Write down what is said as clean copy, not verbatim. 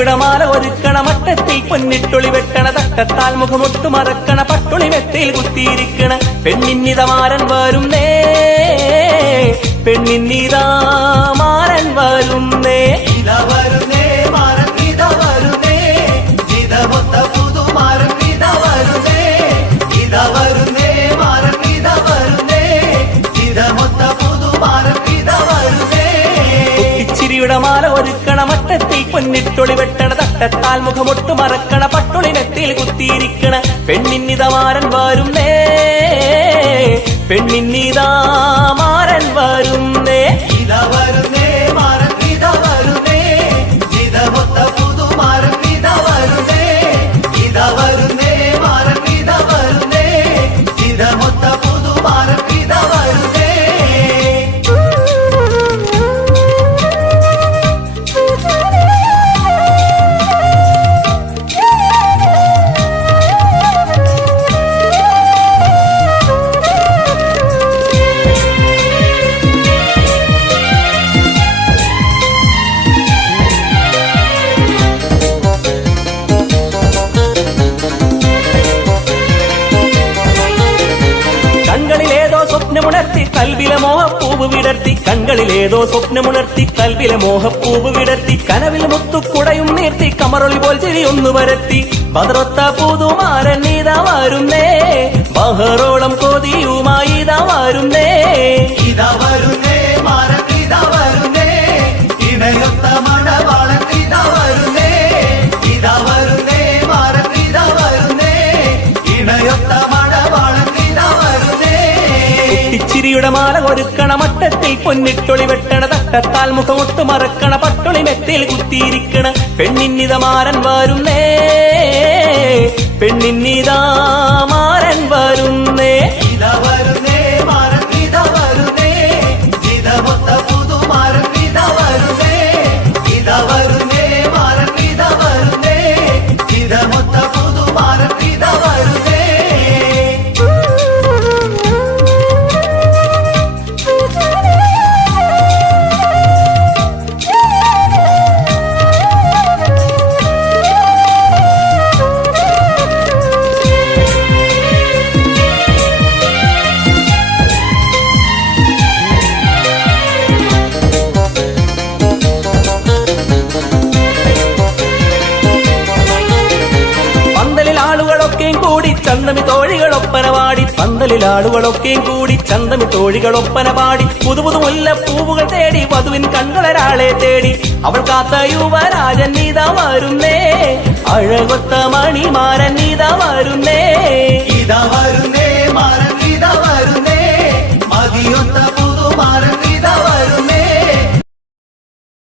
പൊട്ടിച്ചിരിയുടെ മാല ഒരുക്കണ മട്ടത്തിൽ പൊന്നിട്ടൊളി വെട്ടണ തട്ടത്താൽ മുഖമൊട്ടു മറക്കണ പട്ടുളി മെത്തയിൽ കുത്തിയിരിക്കണ പെണ്ണിന്നിതമാരൻ വരുന്നേ പെണ്ണിന്നിതാമാരൻ വരുന്നേ മാല ഒരുക്കണ മട്ടത്തിൽ പൊന്നിട്ടൊളി വെട്ടണ തട്ടത്താൽ മുഖമൊട്ടു മറക്കണ പട്ടുളി മെത്തയിൽ കുത്തിയിരിക്കണ പെണ്ണിന്നിതമാരൻ വരുന്നേ പെണ്ണിന്നിതാമാരൻ വരുന്നേ സ്വപ്നമുണർത്തി കൽവിലെ മോഹപ്പൂവ് വിടർത്തി കൺകളിലേതോ സ്വപ്നമുണർത്തി കൽവിലെ മോഹപ്പൂവ് വിടർത്തി കനവിൽ മുത്തുക്കുടയും നീർത്തി കമറൊളി പോൽ ചിരിയൊന്നു വരത്തി ബദറൊത്ത പുതുമാരൻ ഇതാ വരുന്നേ ബഹറോളം കൊതിയുമായി ഇതാ വരുന്നേ ഇതാ വരുന്നേ മാരൻ ഇതാ വരുന്നേ ഇണയൊത്ത മണവാളൻ ഇതാ വരുന്നേ ഇതാ വരുന്നേ മാരൻ ഇതാ വരുന്നേ ഇണയൊത്ത മണവാളൻ ഇതാ വരുന്നേ ചിരിയുടെ മാല ഒരുക്കണ മട്ടത്തിൽ പൊന്നിട്ടൊളി വെട്ടണ തട്ടത്താൽ മുഖമൊട്ടു മറക്കണ പട്ടുളി മെത്തയിൽ കുത്തിയിരിക്കണ പെണ്ണിന്നിതമാരൻ വരുന്നേ പെണ്ണിന്നിതാമാരൻ വരുന്നേ ഇതാ വരുന്നേ മാരൻ ഇതാ വരുന്നേ ഇതമൊത്ത പുതുമാരൻ ഇതാ വരുന്നേ ഇതാ വരുന്നേ മാരൻ ഇതാ വരുന്നേ ഇതമൊത്ത പുതുമാരൻ ഇതാ വരുന്നേ ചന്തമി തോഴികളൊപ്പന പാടി പന്തലിൽ ആളുകളൊക്കെയും കൂടി ചന്തമി തോഴികളൊപ്പന പാടി പുതുപുതു മുല്ലപ്പൂവുകൾ തേടി വധുവിൻ കൺകളൊരാളെ തേടി അവൾ കാത്ത യുവരാജൻ ഇതാ വരുന്നേ അഴകൊത്ത മണിമാരൻ